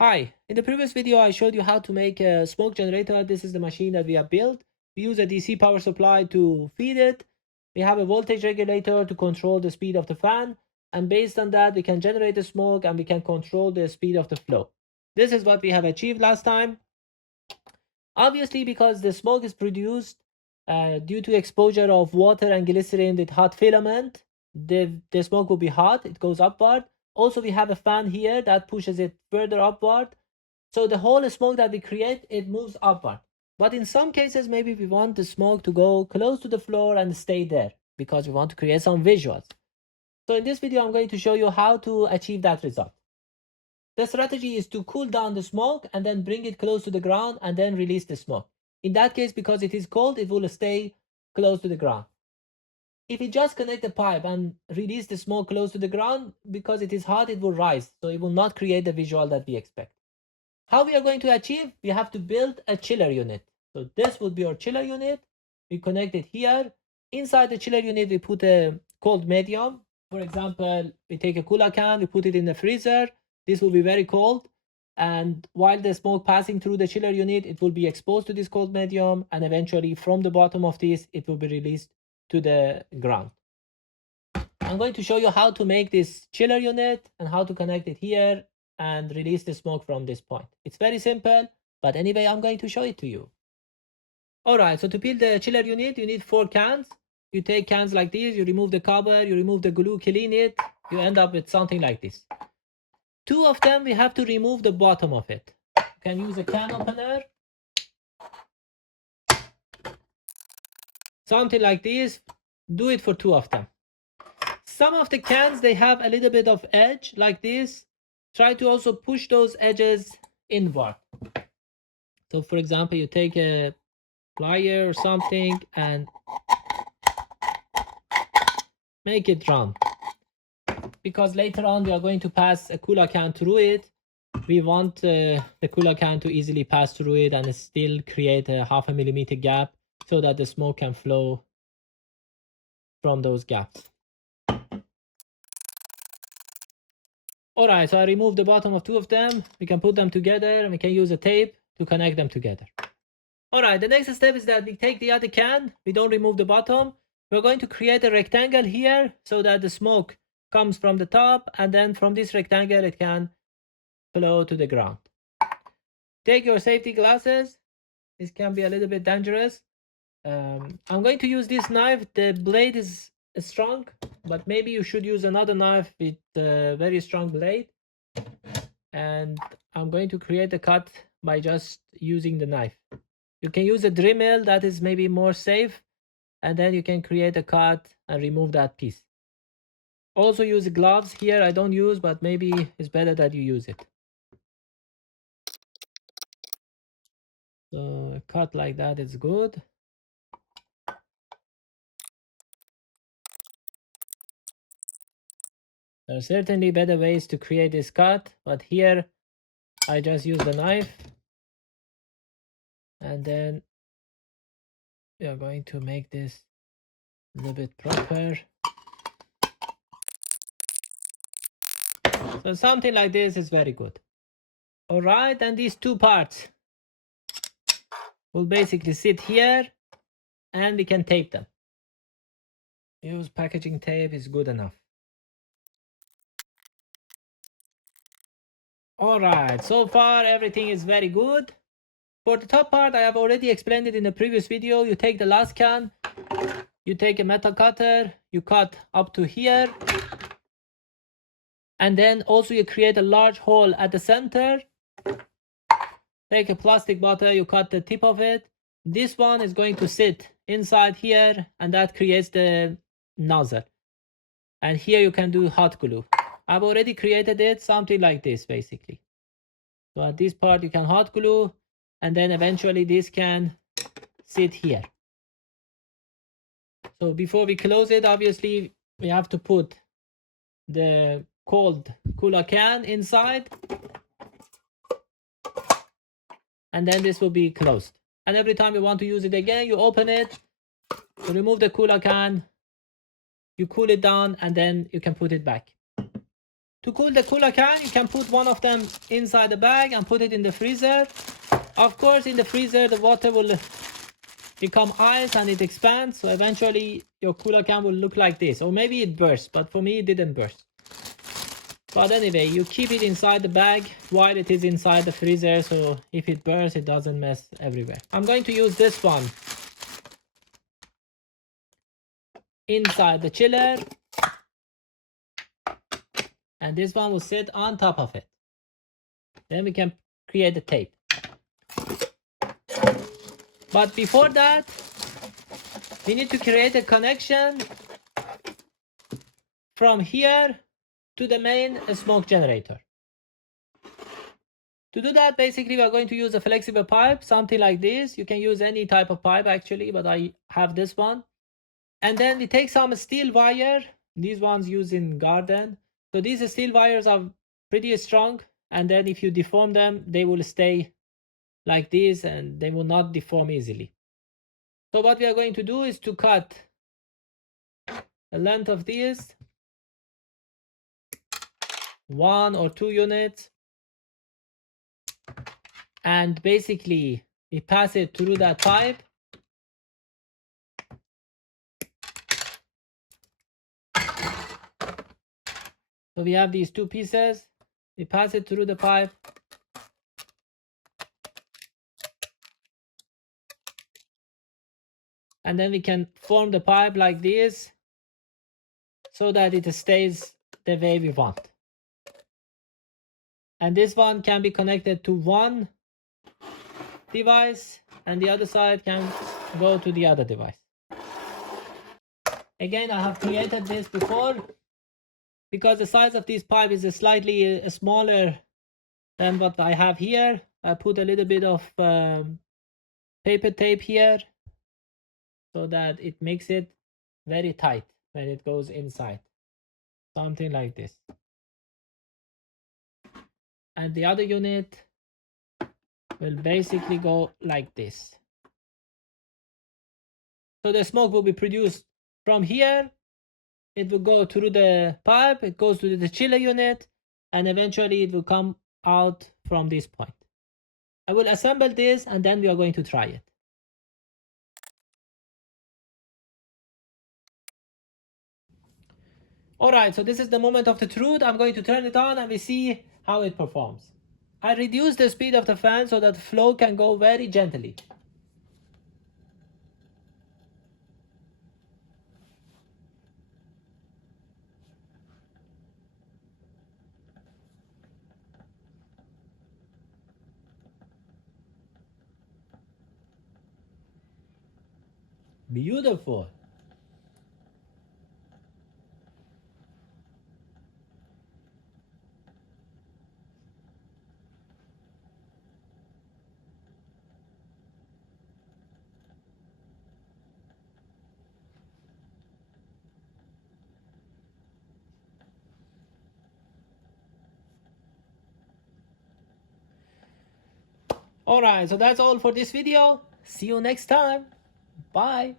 Hi, in the previous video I showed you how to make a smoke generator. This is the machine that we have built. We use a DC power supply to feed it. We have a voltage regulator to control the speed of the fan. And based on that, we can generate the smoke and we can control the speed of the flow. This is what we have achieved last time. Obviously, because the smoke is produced due to exposure of water and glycerin with hot filament, the smoke will be hot, it goes upward. Also, we have a fan here that pushes it further upward. So the whole smoke that we create, it moves upward. But in some cases, maybe we want the smoke to go close to the floor and stay there because we want to create some visuals. So in this video, I'm going to show you how to achieve that result. The strategy is to cool down the smoke and then bring it close to the ground and then release the smoke. In that case, because it is cold, it will stay close to the ground. If you just connect the pipe and release the smoke close to the ground, because it is hot, it will rise. So it will not create the visual that we expect. How we are going to achieve? We have to build a chiller unit. So this would be our chiller unit. We connect it here. Inside the chiller unit, we put a cold medium. For example, we take a cooler can, we put it in the freezer. This will be very cold. And while the smoke passing through the chiller unit, it will be exposed to this cold medium. And eventually from the bottom of this, it will be released to the ground. I'm going to show you how to make this chiller unit and how to connect it here and release the smoke from this point. It's very simple, but anyway, I'm going to show it to you. Alright, so to build the chiller unit, you need 4 cans. You take cans like this, you remove the cover, you remove the glue, clean it, you end up with something like this. 2 of them, we have to remove the bottom of it. You can use a can opener. Something like this, do it for 2 of them. Some of the cans, they have a little bit of edge like this. Try to also push those edges inward. So for example, you take a plier or something and make it round. Because later on we are going to pass a cooler can through it. We want the cooler can to easily pass through it and still create a 0.5 millimeter gap so that the smoke can flow from those gaps. Alright, so I removed the bottom of 2 of them. We can put them together and we can use a tape to connect them together. Alright, the next step is that we take the other can. We don't remove the bottom. We're going to create a rectangle here so that the smoke comes from the top, and then from this rectangle it can flow to the ground. Take your safety glasses. This can be a little bit dangerous. I'm going to use this knife. The blade is strong, but maybe you should use another knife with a very strong blade. And I'm going to create a cut by just using the knife. You can use a Dremel, that is maybe more safe, and then you can create a cut and remove that piece. Also use gloves here. I don't use, but maybe it's better that you use it. So a cut like that is good. There are certainly better ways to create this cut, but here I just use the knife. And then we are going to make this a little bit proper. So something like this is very good. Alright, and these 2 parts will basically sit here and we can tape them. Use packaging tape is good enough. Alright, so far everything is very good. For the top part, I have already explained it in the previous video. You take the last can, you take a metal cutter, you cut up to here, and then also you create a large hole at the center. Take a plastic bottle, you cut the tip of it. This one is going to sit inside here, and that creates the nozzle. And here you can do hot glue. I've already created it, something like this basically. So at this part you can hot glue, and then eventually this can sit here. So before we close it, obviously we have to put the cold cooler can inside, and then this will be closed. And every time you want to use it again, you open it, you remove the cooler can, you cool it down, and then you can put it back. To cool the cooler can, you can put one of them inside the bag and put it in the freezer. Of course, in the freezer, the water will become ice and it expands. So eventually your cooler can will look like this. Or maybe it bursts, but for me, it didn't burst. But anyway, you keep it inside the bag while it is inside the freezer. So if it bursts, it doesn't mess everywhere. I'm going to use this one inside the chiller. And this one will sit on top of it. Then we can create the tape. But before that, we need to create a connection from here to the main smoke generator. To do that, basically, we are going to use a flexible pipe, something like this. You can use any type of pipe actually, but I have this one. And then we take some steel wire. These ones used in garden. So these steel wires are pretty strong. And then if you deform them, they will stay like this and they will not deform easily. So what we are going to do is to cut the length of this, 1 or 2 units, and basically we pass it through that pipe. So we have these 2 pieces, we pass it through the pipe. And then we can form the pipe like this so that it stays the way we want. And this one can be connected to one device and the other side can go to the other device. Again, I have created this before because the size of this pipe is slightly smaller than what I have here. I put a little bit of paper tape here so that it makes it very tight when it goes inside. Something like this. And the other unit will basically go like this. So the smoke will be produced from here. It will go through the pipe, it goes to the chiller unit, and eventually it will come out from this point. I will assemble this and then we are going to try it. Alright, so this is the moment of the truth. I'm going to turn it on and we see how it performs. I reduce the speed of the fan so that the flow can go very gently. Beautiful. Alright, so that's all for this video. See you next time. Bye.